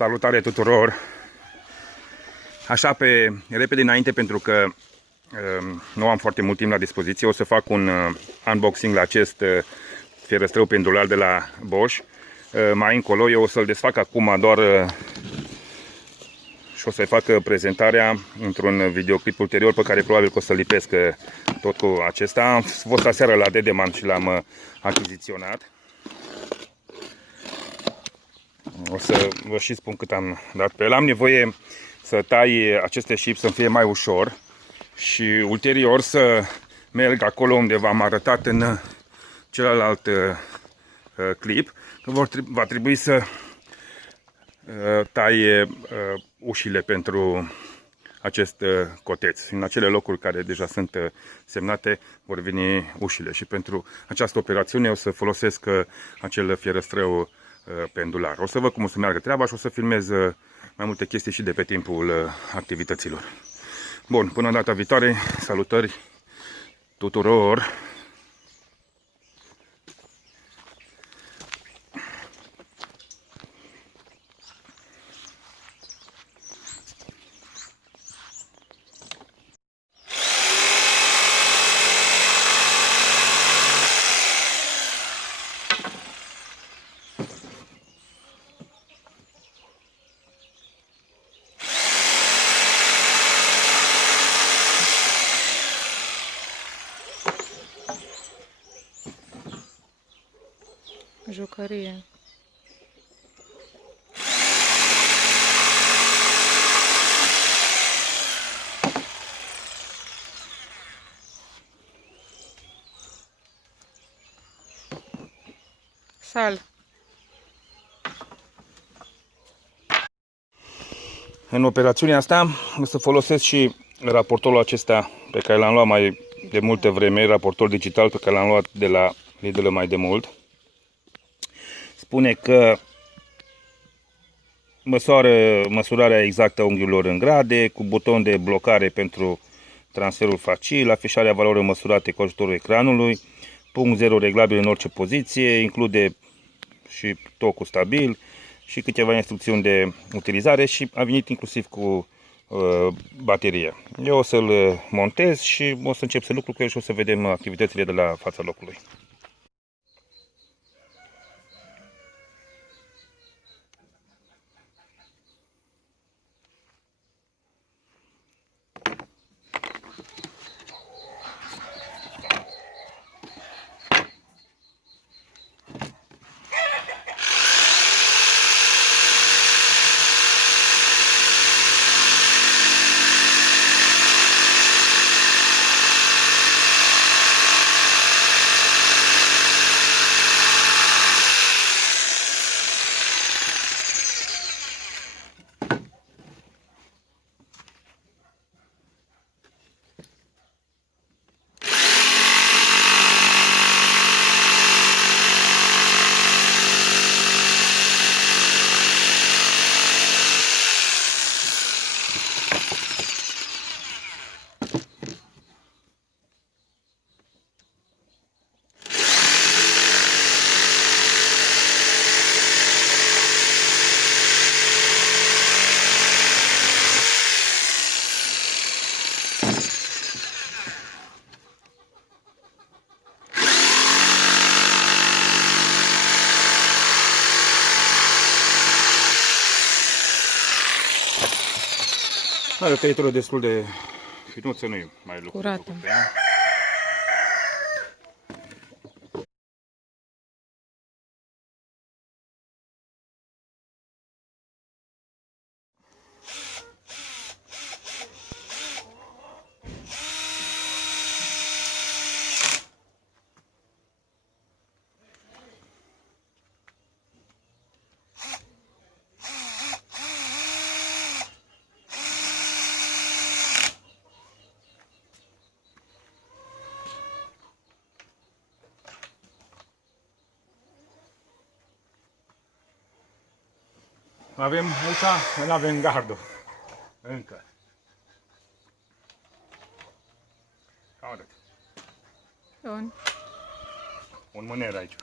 Salutare tuturor! Așa pe repede înainte, pentru că nu am foarte mult timp la dispoziție, o să fac un unboxing la acest fierăstrău pendular de la Bosch. Mai încolo eu o să-l desfac acum doar și o să-i fac prezentarea într-un videoclip ulterior pe care probabil că o să-l lipesc tot cu acesta. Am fost aseară la Dedeman și l-am achiziționat. O să vă și spun cât am dat pe el. Am nevoie să tai aceste șipi să fie mai ușor și ulterior să merg acolo unde v-am arătat în celălalt clip. Va trebui să tai ușile pentru acest coteț. În acele locuri care deja sunt semnate vor veni ușile și pentru această operațiune o să folosesc acel fierăstrău pendular. O să văd cum o să meargă treaba și o să filmez mai multe chestii și de pe timpul activităților. Bun, până data viitoare, salutări tuturor! Jucărie. Sal. În operațiunea asta o să folosesc și raportorul acesta pe care l-am luat mai de multă vreme, raportor digital pe care l-am luat de la Lidl mai de mult. Spune că măsurarea exactă a unghiurilor în grade, cu buton de blocare pentru transferul facil, afișarea valorilor măsurate cu ajutorul ecranului, punct 0 reglabil în orice poziție, include și tocul stabil și câteva instrucțiuni de utilizare și a venit inclusiv cu baterie. Eu o să-l montez și o să încep să lucru cu el și o să vedem activitățile de la fața locului. Are o tăietură destul de finuță, nu e mai lucru. Curată. Avem aici, nu avem gardul. Încă. Cam atât. Bun. Un mâner aici.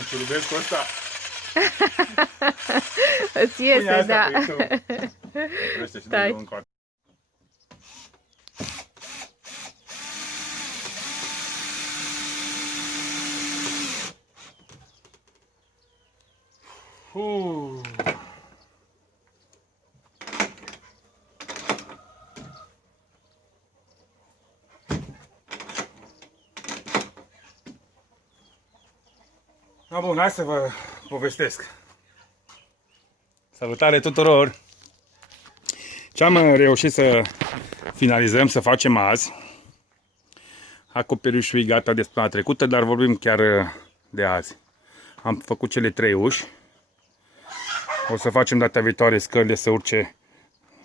Îți iubesc ăsta. Îți iese, da. Stai. Bun, hai să vă povestesc. Salutare tuturor! Ce am reușit să finalizăm, să facem azi. Acoperișul e gata de săptămâna trecută, dar vorbim chiar de azi. Am făcut cele 3 uși. O să facem data viitoare scările să urce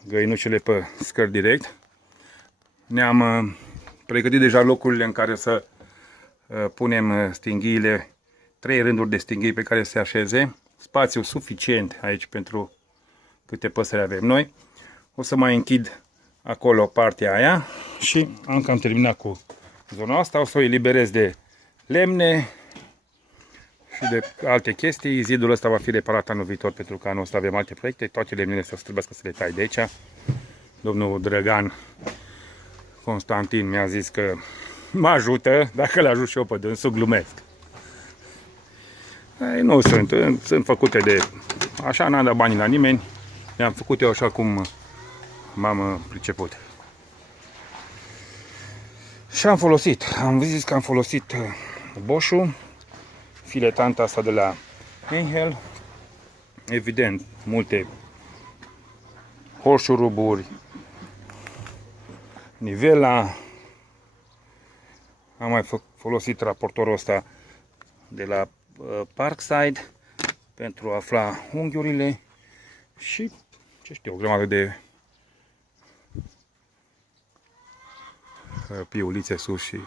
găinușele pe scări direct. Ne-am pregătit deja locurile în care să punem stinghiile, 3 rânduri de stinghii pe care se așeze. Spațiu suficient aici pentru câte păsări avem noi. O să mai închid acolo partea aia și am cam terminat cu zona asta. O să o eliberez de lemne și de alte chestii. Zidul ăsta va fi reparat anul viitor pentru că anul ăsta avem alte proiecte. Toate lemnele să trebuiască să le tai de aici. Domnul Drăgan Constantin mi-a zis că mă ajută, dacă l-ajut și eu pe dânsul, glumesc. Nu sunt făcute de așa, n-am dat banii la nimeni, le-am făcut eu așa cum m-am priceput. Și am zis că am folosit Bosch-ul, filetanta asta de la Henhel, evident multe hoșuruburi, nivela, am mai folosit raportorul ăsta de la Parkside pentru a afla unghiurile și, ce știu, o grămadă de piulițe sus și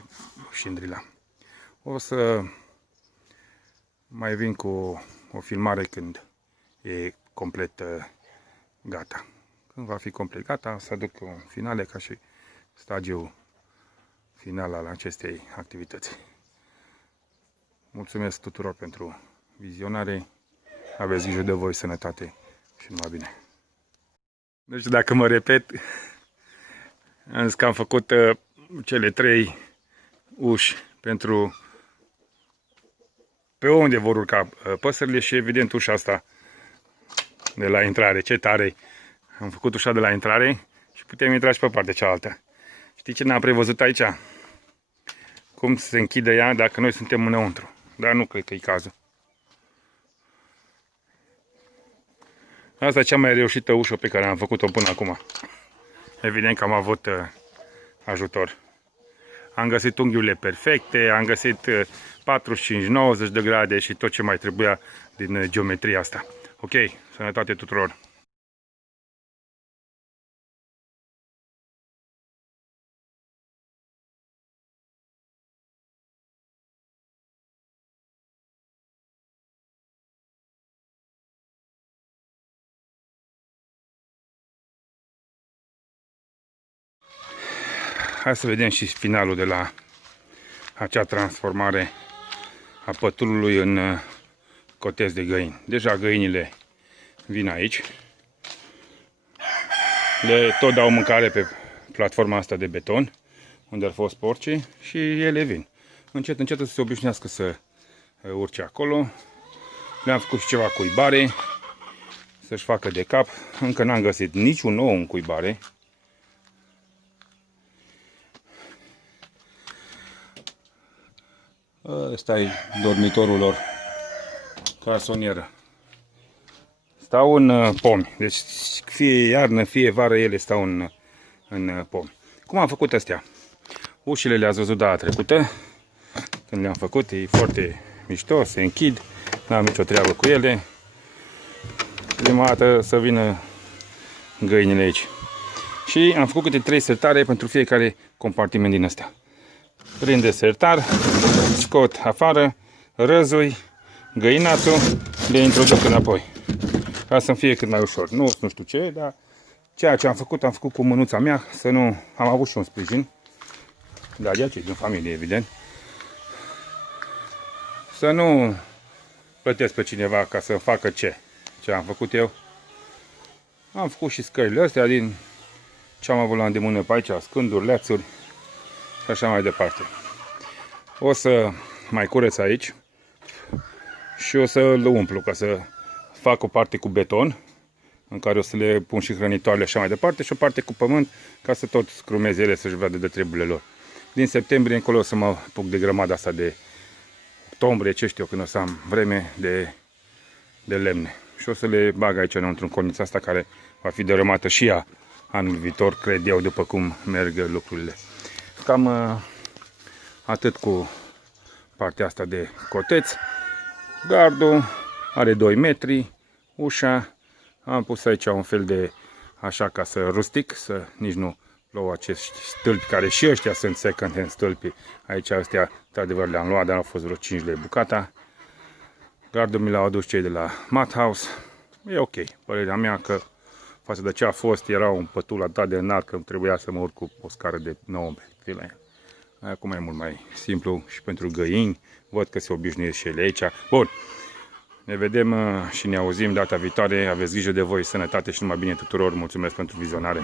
șindrila. O să mai vin cu o filmare când e complet gata. Când va fi complet gata, să aduc un finale ca și stagiul final al acestei activități. Mulțumesc tuturor pentru vizionare. Aveți grijă de voi, sănătate și numai bine. Nu știu dacă mă repet. Am zis că am făcut cele 3 uși pentru pe unde vor urca păsările și evident ușa asta de la intrare. Ce tare! Am făcut ușa de la intrare și putem intra și pe partea cealaltă. Știi ce n-am prevăzut aici? Cum se închide ea dacă noi suntem înăuntru. Dar nu cred că e cazul. Asta e cea mai reușită ușă pe care am făcut-o până acum. Evident că am avut ajutor. Am găsit unghiurile perfecte, am găsit 45-90 de grade și tot ce mai trebuia din geometria asta. Ok, sănătate tuturor! Hai să vedem și finalul de la acea transformare a pătulului în cotez de găini. Deja găinile vin aici. Le tot dau mâncare pe platforma asta de beton, unde au fost porcii și ele vin. Încet, încet să se obișnuiască să urce acolo. Le-am făcut și ceva cuibare, să-și facă de cap. Încă n-am găsit niciun ou în cuibare. Ăsta e dormitorul lor, casonieră. Stau în pomi, deci fie iarnă, fie vară ele stau în pomi. Cum am făcut astea? Ușile le-ați văzut data trecută, când le-am făcut, e foarte mișto, se închid, n-am nicio treabă cu ele. Prima dată să vină găinile aici. Și am făcut câte 3 sertare pentru fiecare compartiment din astea. Prinde sertar, scot afară, răzui, găinațul, le introduc înapoi. Ca să-mi fie cât mai ușor. Nu știu ce, dar ceea ce am făcut cu mânuța mea, să nu... Am avut și un sprijin, de cei din familie, evident. Să nu plătesc pe cineva ca să facă ce? Ce am făcut eu? Am făcut și scările astea din ce am avut la îndemână pe aici, scânduri, leațuri și așa mai departe. O să mai curăț aici și o să-l umplu ca să fac o parte cu beton, în care o să le pun și hrănitoarele și așa mai departe, și o parte cu pământ, ca să tot scrumeze ele să-și vadă de treburile lor. Din septembrie încolo o să mă apuc de grămada asta de octombrie, ce știu eu, când o să am vreme de lemne. Și o să le bag aici înăuntru în cornița asta, care va fi dărâmată și ea anul viitor, cred eu, după cum merg lucrurile. Cam atât cu partea asta de coteț. Gardul are 2 metri, ușa, am pus aici un fel de, așa ca să rustic, să nici nu plouă acești stâlpi, care și ăștia sunt second hand stâlpi. Aici astea, într-adevăr, le-am luat, dar au fost vreo 5 lei bucata. Gardul mi l-au adus cei de la Mat House. E ok, părerea mea că față de ce a fost, era un pătul atât de înalt că trebuia să mă urc cu o scară de 9 metri. Acum e mult mai simplu și pentru găini. Văd că se obișnuiesc și ele aici. Bun, ne vedem și ne auzim data viitoare. Aveți grijă de voi, sănătate și numai bine tuturor. Mulțumesc pentru vizionare.